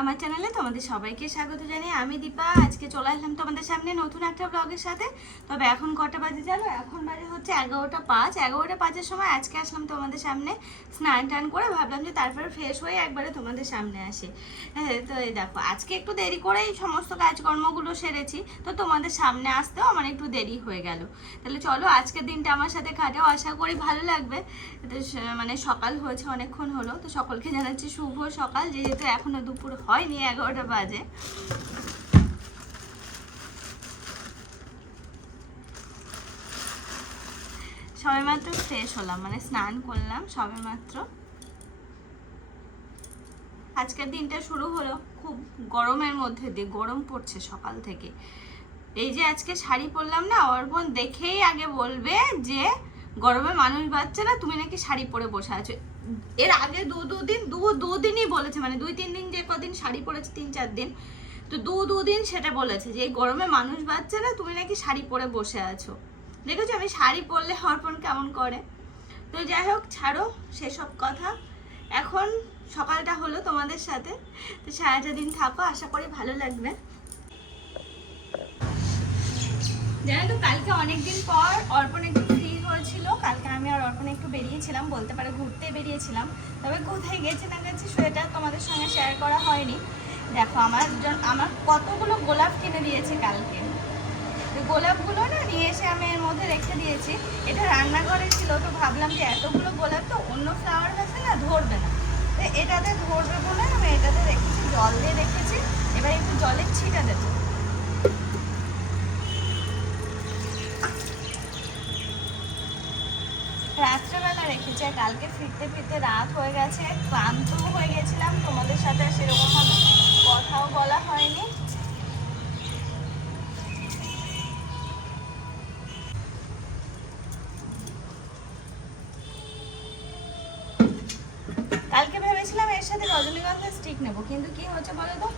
আমার চ্যানেলে তোমাদের সবাইকে স্বাগত জানিয়ে আমি দীপা। আজকে চলে আসলাম তোমাদের সামনে নতুন একটা ব্লগের সাথে। তবে এখন কটা বাজে জানো? এখন বাজে হচ্ছে এগারোটা পাঁচ। এগারোটা পাঁচের সময় আজকে আসলাম তোমাদের সামনে স্নান টান করে। ভাবলাম যে তারপরে ফ্রেশ হয়ে একবারে তোমাদের সামনে আসে। হ্যাঁ, তো এই দেখো আজকে একটু দেরি করেই সমস্ত কাজকর্মগুলো সেরেছি। তো তোমাদের সামনে আসতেও আমার একটু দেরি হয়ে গেল। তাহলে চলো আজকের দিনটা আমার সাথে কাটেও। আশা করি ভালো লাগবে। মানে সকাল হয়েছে অনেকক্ষণ হলো। তো সকলকে জানাচ্ছি শুভ সকাল। যেহেতু এখনও দুপুর হয়নি এগারোটা বাজে। সবে মাত্র ফ্রেশ হলাম মানে স্নান করলাম সবে মাত্র আজকের দিনটা শুরু হলো খুব গরমের মধ্যে দিয়ে, গরম পড়ছে সকাল থেকে। এই যে আজকে শাড়ি পরলাম না, অর্পণ দেখেই আগে বলবে যে, গরমে মানুষ বাচ্চা না, তুমি নাকি শাড়ি পরে বসে আছো। এর আগে দু দুদিন দু দুদিনই বলেছে মানে দুই, তিন দিন যে কদিন শাড়ি পরেছে, তিন, চার দিন। তো দু দুদিন সেটা বলেছে যে, এই গরমে মানুষ বাচ্চা না, তুমি নাকি শাড়ি পরে বসে আছো। দেখেছ, আমি শাড়ি পরলে অর্পণ কেমন করে? তো যাই হোক, ছাড়ো সেসব কথা। এখন সকালটা হলো তোমাদের সাথে। তো সারাটা দিন থাকো, আশা করি ভালো লাগবে। জানো তো, কালকে অনেকদিন পর অর্পণ একটু হয়েছিল কালকে আমি আর অর্পণ একটু বেরিয়েছিলাম, বলতে পারে ঘুরতে বেরিয়েছিলাম। তবে কোথায় গেছে না গেছে সেটা তোমাদের সঙ্গে শেয়ার করা হয়নি। দেখো, আমার আমার কতগুলো গোলাপ কিনে দিয়েছে কালকে। গোলাপগুলো না নিয়ে এসে আমি এর মধ্যে রেখে দিয়েছি। এটা রান্নাঘরে ছিল, তো ভাবলাম যে এতগুলো গোলাপ তো অন্য ফ্লাওয়ার গাছে না ধরবে না। তো এটাতে ধরবে বলে আমি এটাতে রেখেছি, জল দিয়ে রেখেছি। এবার একটু জলের ছিটা দেবো রাত্রেবেলা রেখেছি আর কালকে ফিরতে ফিরতে রাত হয়ে গেছে ক্লান্ত হয়ে গেছিলাম, তোমাদের সাথে সেরকম ভাবে কথাও বলা হয়নি। কালকে ভেবেছিলাম এর সাথে রজনীগন্ধা স্টিক নেব, কিন্তু কি হচ্ছে বলো তো?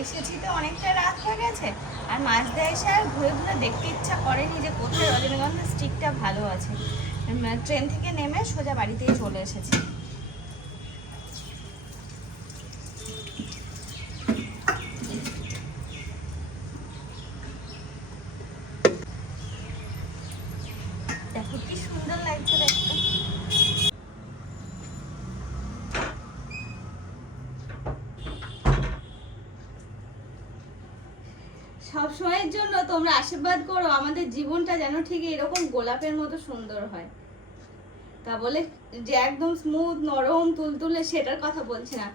এসেছি তো অনেকটা রাত হয়ে গেছে, আর মাঝদা এসে আর ঘুরে ঘুরে দেখতে ইচ্ছা করেনি যে কোথায় রজনীগন্ধা স্টিকটা ভালো আছে। ট্রেন থেকে নেমে সোজা বাড়িতেই চলে এসেছি দেখো কি সুন্দর লাগছে দেখতে সব সময়ের জন্য তোমরা আশীর্বাদ করো আমাদের জীবনটা যেন ঠিক এরকম গোলাপের মতো সুন্দর হয়। তা বলে যে একদম স্মুথ নরম, তুলতুলে সেটার কথা বলছি না।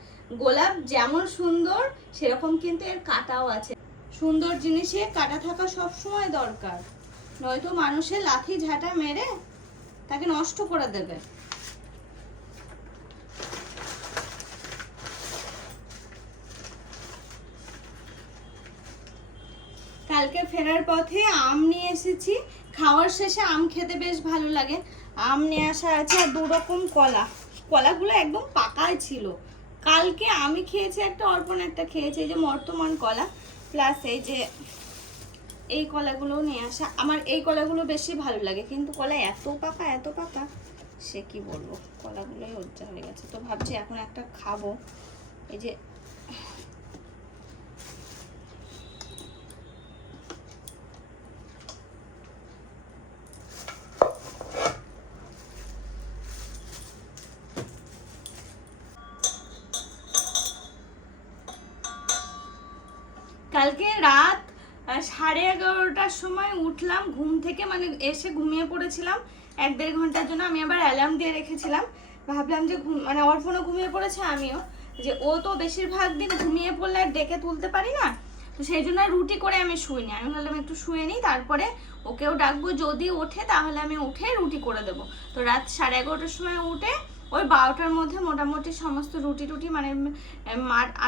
গোলাপ যেমন সুন্দর, সেরকম কিন্তু এর কাটাও আছে। সুন্দর জিনিসে কাটা থাকা সব সময় দরকার। নয়তো মানুষের লাথি ঝাঁটা মেরে তাকে নষ্ট করে দেবে কালকে ফেরার পথে আম নিয়ে এসেছি। খাওয়ার শেষে আম খেতে বেশ ভালো লাগে। আম নিয়ে আসা আছে আর দু রকম কলা। কলাগুলো একদম পাকাই ছিল। কালকে আমি খেয়েছি একটা, অর্পণ একটা খেয়েছি, এই যে বর্তমান কলা। প্লাস এই যে এই কলাগুলো নিয়ে আসা, আমার এই কলাগুলো বেশি ভালো লাগে। কিন্তু কলা এত পাকা এত পাকা, সে কি বলব? কলাগুলোই লজ্জা হয়ে গেছে। তো ভাবছি এখন একটা খাব। এই যে কালকে রাত আহ, সাড়ে এগারোটার সময় উঠলাম, ঘুম থেকে মানে এসে ঘুমিয়ে পড়েছিলাম। এক দেড় ঘণ্টার জন্য আমি আবার অ্যালার্ম দিয়ে রেখেছিলাম। ভাবলাম যে ঘুম মানে অর্পণও ঘুমিয়ে পড়েছে, আমিও। যে ও তো বেশিরভাগ দিন ঘুমিয়ে পড়লে আর ডেকে তুলতে পারি না। তো সেই জন্য রুটি করে আমি শুইনি আমি ভাবলাম একটু শুয়ে নিই তারপরে ওকেও ডাকবো। যদি ওঠে তাহলে আমি উঠে রুটি করে দেবো। তো রাত সাড়ে এগারোটার সময় উঠে ওই বারোটার মধ্যে মোটামুটি সমস্ত রুটি টুটি মানে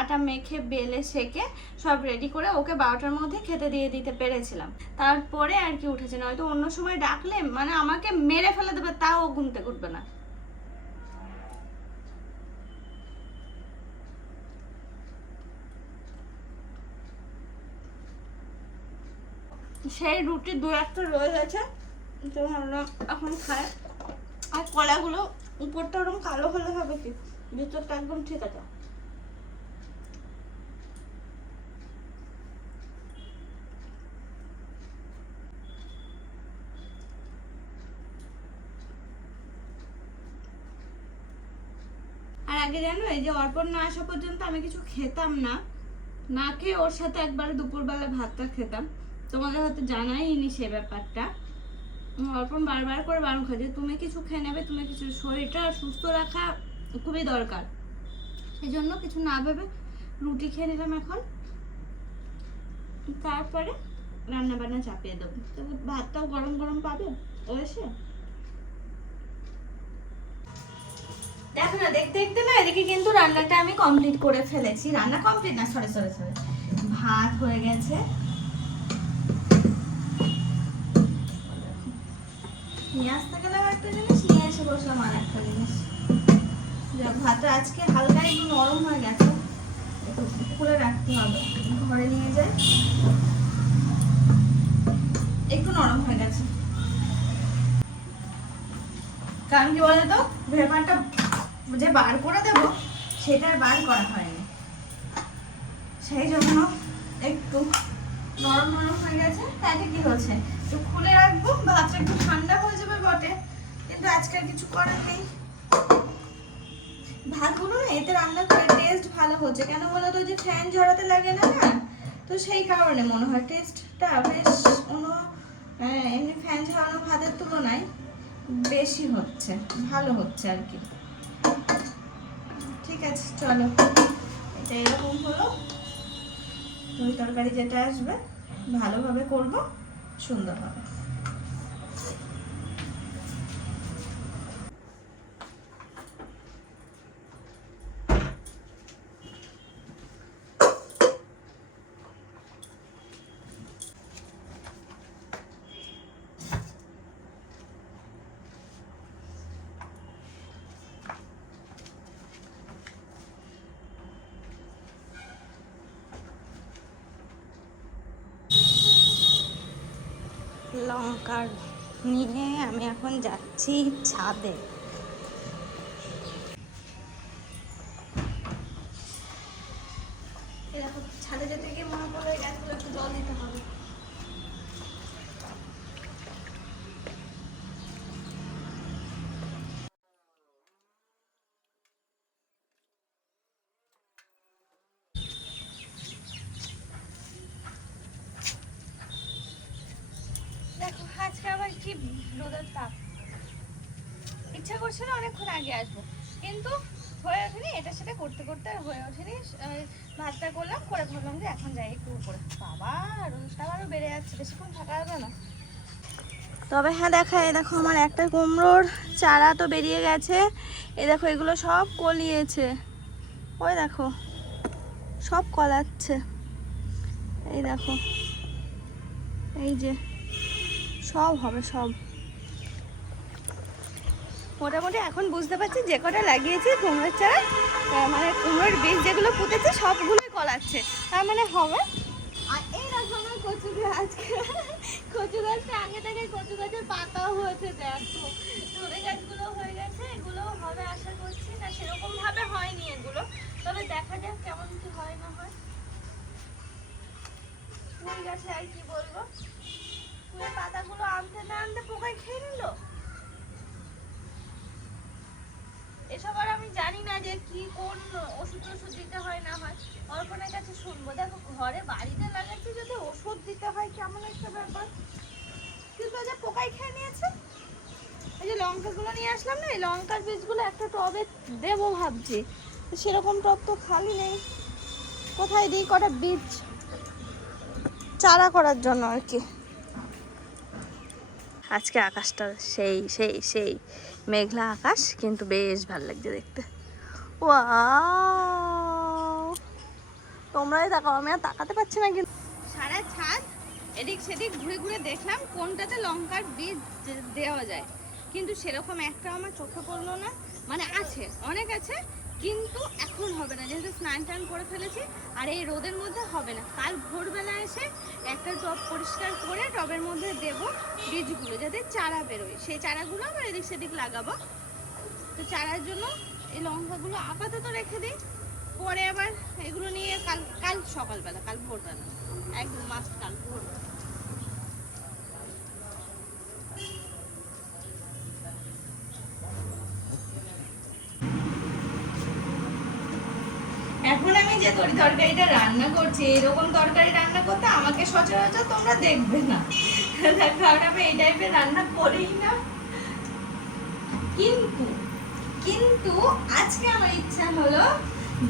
আটা মেখে, বেলে, সেকে সব রেডি করে ওকে বারোটার মধ্যে খেতে দিয়ে দিতে পেরেছিলাম। তারপরে আর কি উঠেছে, নয়তো অন্য সময় ডাকলে মানে আমাকে মেরে ফেলে দেবে, তাও ও ঘুম থেকে উঠবে না। সেই রুটি দু একটা রয়ে গেছে, তো ভাবলাম এখন খায় আর কলাগুলো উপরটা ওরকম কালো হলে হবে কি? ভেতরটা একদম ঠিক আছে। আর আগে জানো, এই যে অর্পণ না আসা পর্যন্ত আমি কিছু খেতাম না। না খেয়ে ওর সাথে একবার দুপুরবেলা ভাতটা খেতাম। তোমাদের হয়তো জানাইনি সে ব্যাপারটা। অর্পণ বারবার করে বারণ খায় যে তুমি কিছু খেয়ে নেবে, তুমি কিছু শরীরটা সুস্থ রাখা খুবই দরকার। সেই জন্য কিছু না ভেবে রুটি খেয়ে নিলাম এখন। তারপরে রান্না বান্না চাপিয়ে দেবো। ভাতটাও গরম গরম পাবে? ও এসে দেখো না, দেখতে দেখতে না এদিকে কিন্তু রান্নাটা আমি কমপ্লিট করে ফেলেছি। রান্না কমপ্লিট না সরে সরে সরে ভাত হয়ে গেছে। নিয়ে আসতে একটা জিনিস, নিয়ে এসে নরম হয়ে কারণ কি বলে তো ভেপারটা যে বার করে দেব, সেটা বার করা হয়নি। সেই জন্য একটু নরম নরম হয়ে গেছে। তাতে কি হচ্ছে? একটু খুলে রাখব ভাতটা একটু ঠান্ডা হয়ে যাবে বটে কিন্তু আজকে কিছু করার নেই। ভাতগুলো না এতে রান্না করে টেস্ট ভালো হচ্ছে। কেন বলো তো যে ফ্যান ঝরাতে লাগে না না? তো সেই কারণে মনে হয় টেস্টটা বেশ কোনো আহ, এমনি ফ্যান ঝরানো ভাতের তুলনায় বেশি হচ্ছে ভালো হচ্ছে আর কি। ঠিক আছে চলো। এটা এরকম হলো। ওই তরকারি যেটা আসবে ভালোভাবে করব। সুন্দর হবে। লঙ্কা নিয়ে আমি এখন যাচ্ছি ছাদে এরকম ছাদে যেতে গিয়ে মনে পড়ে গাছগুলো একটু জল দিতে হবে দেখো আজকে আবার কি রোদের তাপ করছিল অনেকক্ষণ আগে আসব। কিন্তু হয়ে ওঠেনি এটা সেটা করতে করতে আর হয়ে ওঠেনি। ভাতটা করলাম, করে ভাবলাম যে এখন যাই একটু উপরে। বাবা রোদটা আরও বেড়ে যাচ্ছে, বেশিক্ষণ থাকা যাবে না। তবে হ্যাঁ দেখা, এই দেখো আমার একটা কুমড়োর চারা তো বেরিয়ে গেছে। এ দেখো, এগুলো সব কলিয়েছে। ওই দেখো, সব কলাচ্ছে। এই দেখো, এই যে, সব হবে, সব। মোটামুটি এখন বুঝতে পারছি যে কটা লাগিয়েছি, কুমড়োর চারা মানে কুমড়োর বীজ যেগুলো পুঁতেছে সবগুলোই কলাচ্ছে। তার মানে হবে? আর এই দেখো কচু গাছ কচু গাছটা আগে থেকে কচু গাছের পাতাও হয়েছে, দেখো। ধরে গাছগুলো হয়ে গেছে এগুলো হবে আশা করছি। না সেরকম ভাবে হয়নি এগুলো, তবে দেখা যাক কেমন কি হয় না হয়। ফুল গাছে আর কি বলব? ফুলের পাতাগুলো আনতে না আনতে পোকায় খেয়ে নিল? এসব আর আমি জানি না যে কি, কোন ওষুধ টষুধ দিতে হয়, না হয়। অর্পণের কাছে শুনব। দেখো, ঘরে বাড়িতে লাগাচ্ছি যদি ওষুধ দিতে হয়, কেমন একটা ব্যাপার। কিন্তু যে পোকায় খেয়ে নিয়েছে? এই যে লঙ্কাগুলো নিয়ে আসলাম না, এই লঙ্কার বীজগুলো একটা টবে দেবো ভাবছি। সেরকম টব তো খালি নেই। কোথায় দিই কটা বীজ? চারা করার জন্য আর কি। আজকে আকাশটা সেই সেই সেই। মেঘলা আকাশ, কিন্তু বেশ ভালো লাগছে দেখতে। ওয়া তোমরাই তাকাও, আমি আর তাকাতে পারছি না কিন্তু। সারা ছাদ এদিক সেদিক ঘুরে ঘুরে দেখলাম কোনটাতে লঙ্কার বীজ দেওয়া যায়। কিন্তু সেরকম একটা আমার চোখে পড়ল না। মানে আছে, অনেক আছে কিন্তু এখন হবে না। যেহেতু স্নান টান করে ফেলেছি, আর এই রোদের মধ্যে হবে না। কাল ভোরবেলা এসে একটা টব পরিষ্কার করে টবের মধ্যে দেব বীজগুলো, যাতে চারা বেরোয়। সেই চারাগুলো আবার এদিক সেদিক লাগাবো। তো চারার জন্য এই লঙ্কাগুলো আপাতত রেখে দিই। পরে আবার এগুলো নিয়ে কাল কাল সকালবেলা, কাল ভোরবেলা। একদম মাস্ট কাল ভোরবেলা আমি যে তরি তরকারিটা রান্না করছি, এরকম তরকারি রান্না করতে আমাকে সচরাচর তোমরা দেখবে না। কারণ আমি এই টাইপের রান্না করিই না। কিন্তু কিন্তু আজকে আমার ইচ্ছা হলো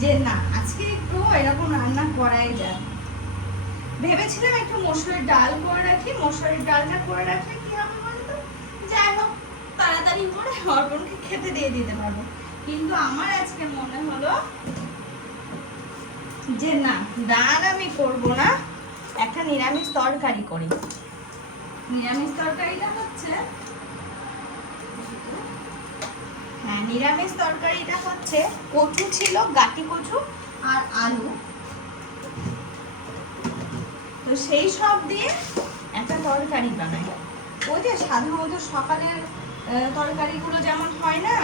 যে না, আজকে একটু এরকম রান্না করাই ভেবেছিলাম একটু মসুরের ডাল করে রাখি, মসুরের ডালটা করে রাখলে কি হবে বলতো? যাই হোক, তাড়াতাড়ি করে অর্পণকে খেতে দিয়ে দিতে পারব। কিন্তু আমার আজকে মনে হলো যে না ডাল আমি করব না একটা নিরামিষ তরকারি করি। নিরামিষ তরকারিটা হচ্ছে? হ্যাঁ নিরামিষ তরকারিটা হচ্ছে কচু ছিল গাটি কচু আর আলু। তো সেই সব দিয়ে একটা তরকারি বানাই। ওই যে সাধারণত সকালের তরকারিগুলো যেমন হয় না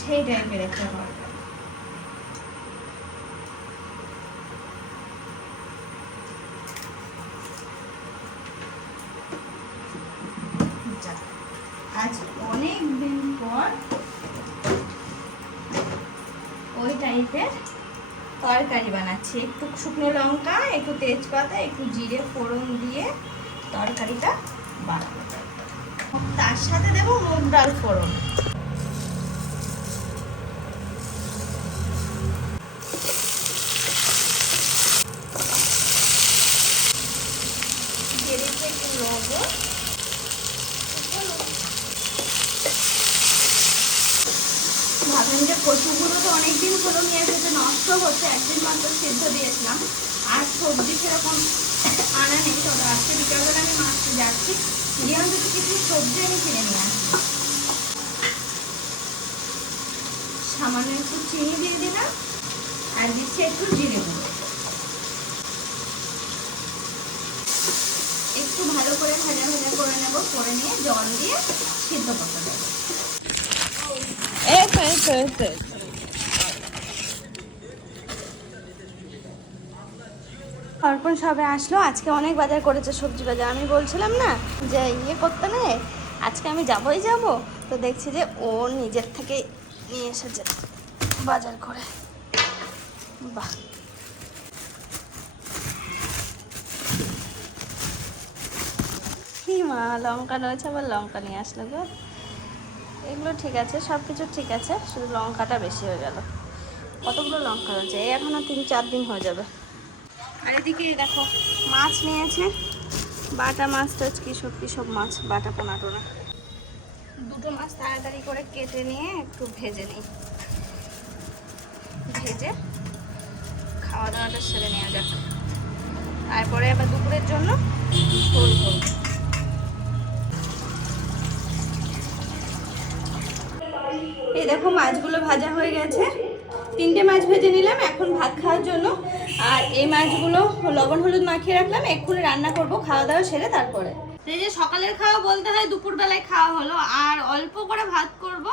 সেই টাইপের একটা তরকারি যাক, আজ অনেক দিন পর ওই টাইপের তরকারি বানাচ্ছি একটু শুকনো লঙ্কা, একটু তেজপাতা, একটু জিরে, ফোড়ন দিয়ে তরকারিটা বানাবো। তার সাথে দেবো মুগ ডাল ফোড়ন দিয়ে দিচ্ছি একটু লবণ ভাবলাম যে কচুগুলো তো অনেকদিন হলো নিয়ে এসেছে নষ্ট হচ্ছে একদিন মাত্র সিদ্ধ দিয়েছিলাম আর সবজি সেরকম আনা নেই তবে আজকে বিকালবেলা আমি মাছতে যাচ্ছি দিয়ে অন্তত কিছু সবজি আমি কিনে নিয়ে আসি সামান্য একটু চিনি দিয়ে দিলাম আর দিচ্ছি একটু জিরে গুঁড়ো। একটু ভালো করে ভাজা ভাজা করে নেব করে নিয়ে জল দিয়ে সিদ্ধ করতে দেবো। এই তো এই। অর্পণ সবে আসলো আজকে অনেক বাজার করেছে সবজি বাজার। আমি বলছিলাম না যে ইয়ে করতে নে আজকে আমি যাবই যাব। তো দেখছি যে ও নিজের থেকে নিয়ে এসেছে বাজার করে। বাহ। মা, লঙ্কা রয়েছে, আবার লঙ্কা নিয়ে আসলো গো। এগুলো ঠিক আছে সব কিছু ঠিক আছে, শুধু লঙ্কাটা বেশি হয়ে গেল। কতগুলো লঙ্কা রয়েছে? এই এখনও তিন, চার দিন হয়ে যাবে। আর এদিকে দেখো, মাছ নিয়েছে। বাটা মাছ টাছ কি সব কি সব মাছ, বাটা পোনা টোনা। দুটো মাছ তাড়াতাড়ি করে কেটে নিয়ে একটু ভেজে নিই। ভেজে খাওয়া দাওয়াটা সেরে নেওয়া যাক। তারপরে আবার দুপুরের জন্য করব। এই দেখো মাছগুলো ভাজা হয়ে গেছে। তিনটে মাছ ভেজে নিলাম এখন ভাত খাওয়ার জন্য। আর এই মাছগুলো লবণ হলুদ মাখিয়ে রাখলাম, এক্ষুনি রান্না করব খাওয়া দাওয়া সেরে তারপরে। এই যে সকালের খাওয়া বলতে হয় দুপুরবেলায় খাওয়া হলো। আর অল্প করে ভাত করব।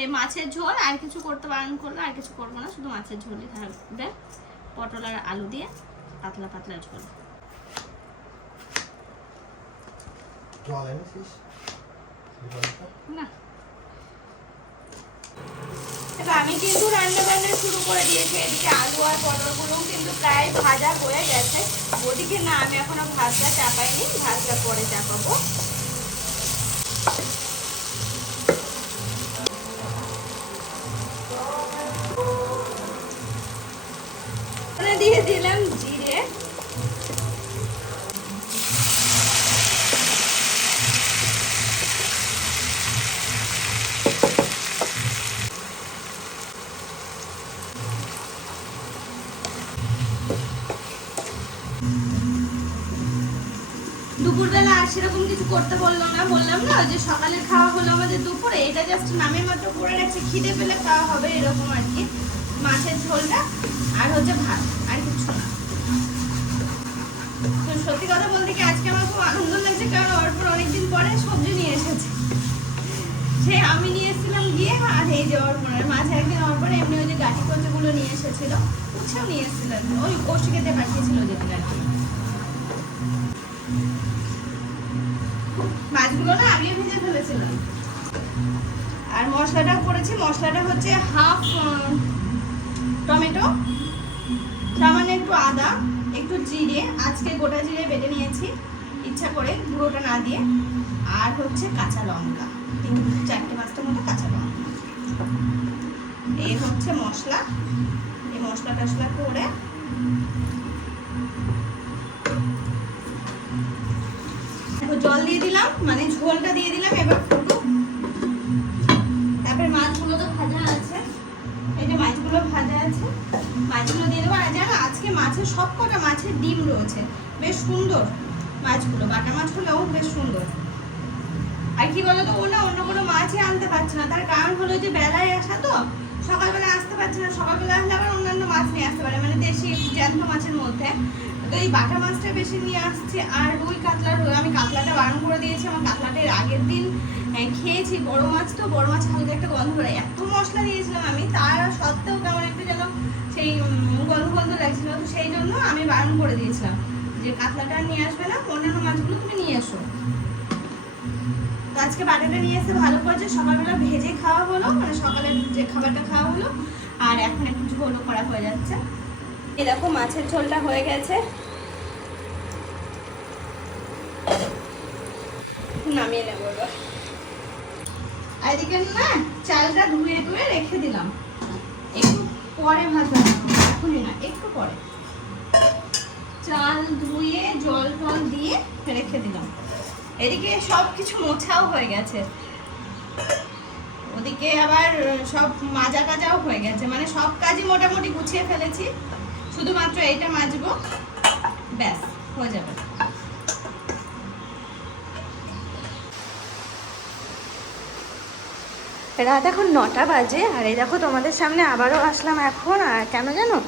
এই মাছের ঝোল আর কিছু করতে বারণ করল আর কিছু করব না শুধু মাছের ঝোলই থাকবে পটল আর আলু দিয়ে পাতলা পাতলা ঝোল। না। এবার আমি কিন্তু রান্না বান্না শুরু করে দিয়েছি। এদিকে আলু আর পটলগুলোও কিন্তু প্রায় ভাজা হয়ে গেছে। ওদিকে না, আমি এখনও ভাতটা চাপাইনি, ভাতটা পরে চাপাবো। দুপুরবেলা আর সেরকম কিছু করতে বলল না। বললাম না যে সকালে খাওয়া হলো আমাদের দুপুরে, এটা জাস্ট নামের মাত্র করে রাখছে। খিদে পেলে খাওয়া হবে এরকম আর কি। মাছের ঝোলটা আর হচ্ছে ভাত, আর কিছু না। তো সত্যি কথা বলতে কি আজকে আমার খুব আনন্দ লাগছে, কারণ অর্পণ অনেকদিন পরে সবজি নিয়ে এসেছে। সে আমি নিয়ে এসেছিলাম গিয়ে, আর এই যে অর্পণের মাঝে একদিন অর্পণ এমনি ওই যে গাঠি কচুগুলো নিয়ে এসেছিল, উচ্ছেও নিয়ে এসেছিলেন ওই কৌশিকেতে পাঠিয়েছিল যেদিন আর কি। মাছগুলো না আগে ভেজে ফেলেছিলাম। আর মশলাটা করেছি, মশলাটা হচ্ছে হাফ টমেটো দুটো আদা, একটু জিরে, আজকে গোটা জিরে বেটে নিয়েছি, ইচ্ছা করে গুঁড়োটা না দিয়ে। আর হচ্ছে কাঁচা লঙ্কা, তিন চারটে পাঁচটা মতো কাঁচা লঙ্কা। এই হচ্ছে মশলা। এই মশলা টশলা করে জল দিয়ে দিলাম মানে ঝোলটা দিয়ে দিলাম এবার ফুটুক তারপরে মাছগুলো তো ভাজা আছে। এই যে মাছগুলো ভাজা আছে, মাছগুলো দিয়ে দেবো। আর জানো, আজকে মাছের সব কটা মাছের ডিম রয়েছে। বেশ সুন্দর মাছগুলো, বাটা মাছ হলেও বেশ সুন্দর। আর কি বলতো, ও না অন্য কোনো মাছই আনতে পারছে না। তার কারণ হলো যে বেলায় আসা তো, সকালবেলা আসতে পারছে না। সকালবেলা আসলে আবার অন্যান্য মাছ নিয়ে আসতে পারে মানে দেশি জ্যান্ত মাছের মধ্যে। তো এই বাটা মাছটা বেশি নিয়ে আসছে, আর রুই কাতলা রুই আমি কাতলাটা বারণ করে দিয়েছি, আমার কাতলাটা আগের দিন খেয়েছি। বড় মাছ তো, বড় মাছ হালকা একটা গন্ধ করে এত মশলা দিয়েছিলাম আমি, তার সত্ত্বেও কেমন একটা যেন সেই গন্ধ গন্ধ লাগছিল। তো সেই জন্য আমি বারণ করে দিয়েছিলাম যে কাতলাটা নিয়ে আসবে না, অন্যান্য মাছগুলো তুমি নিয়ে এসো। তো আজকে বাটাটা নিয়ে এসে ভালো করেছে, সকালবেলা ভেজে খাওয়া হলো মানে সকালের যে খাবারটা খাওয়া হলো, আর এখন একটু ঝোলও করা হয়ে যাচ্ছে। এই দেখো, মাছের ঝোলটা হয়ে গেছে। নামিয়ে নেব এবার। এদিকে না, চালটা ধুয়ে ধুয়ে রেখে দিলাম। একটু পরে ভাজা এখনই না, একটু পরে। চাল ধুয়ে, জল টল দিয়ে রেখে দিলাম। এদিকে সব কিছু মোছাও হয়ে গেছে। ওদিকে আবার সব মাজা কাজাও হয়ে গেছে। মানে সব কাজই মোটামুটি গুছিয়ে ফেলেছি। শুধুমাত্র এইটা মাজবো। ব্যাস, হয়ে যাবে। রাত এখন নটা বাজে, আর এই দেখো তোমাদের সামনে আবারও আসলাম এখন, আর কেন জানো?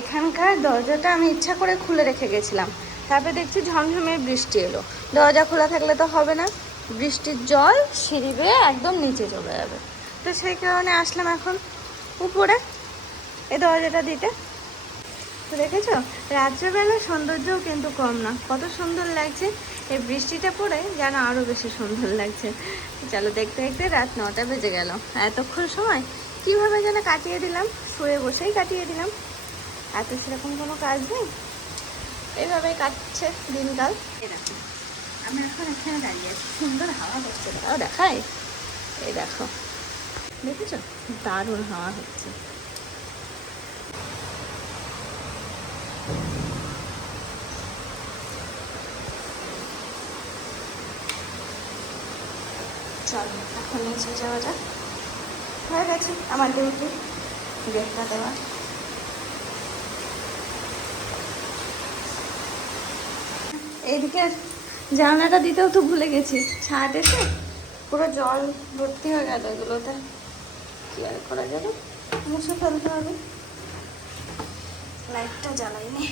এখানকার দরজাটা আমি ইচ্ছা করে খুলে রেখে গেছিলাম। তারপরে দেখছি ঝমঝমে বৃষ্টি এলো। দরজা খোলা থাকলে তো হবে না। বৃষ্টির জল সিঁড়ি একদম নিচে চলে যাবে। তো সেই কারণে আসলাম এখন উপরে এই দরজাটা দিতে। দেখেছ? রাত্রেবেলা সৌন্দর্যও কিন্তু কম না। কত সুন্দর লাগছে। এই বৃষ্টিটা পড়ে যেন আরও বেশি সুন্দর লাগছে। চলো দেখতে দেখতে রাত নটা বেজে গেল। এতক্ষণ সময়? কীভাবে যেন কাটিয়ে দিলাম? শুয়ে বসেই কাটিয়ে দিলাম। এত সেরকম কোনো কাজ নেই? এইভাবেই কাটছে দিনকাল। দেখো, আমি এখন এখানে দাঁড়িয়ে আছি। সুন্দর হাওয়া হচ্ছে তাও দেখাই এই দেখো। দেখেছ? দারুণ হাওয়া হচ্ছে। চলো, এখন নিচে জানলাটা দিতেও তো ভুলে গেছি। ছাদ এসে পুরো জল ভর্তি হয়ে গেল এগুলোতে। কি আর করা যাবে? মুছে ফেলতে হবে। লাইটটা জ্বালাইনি।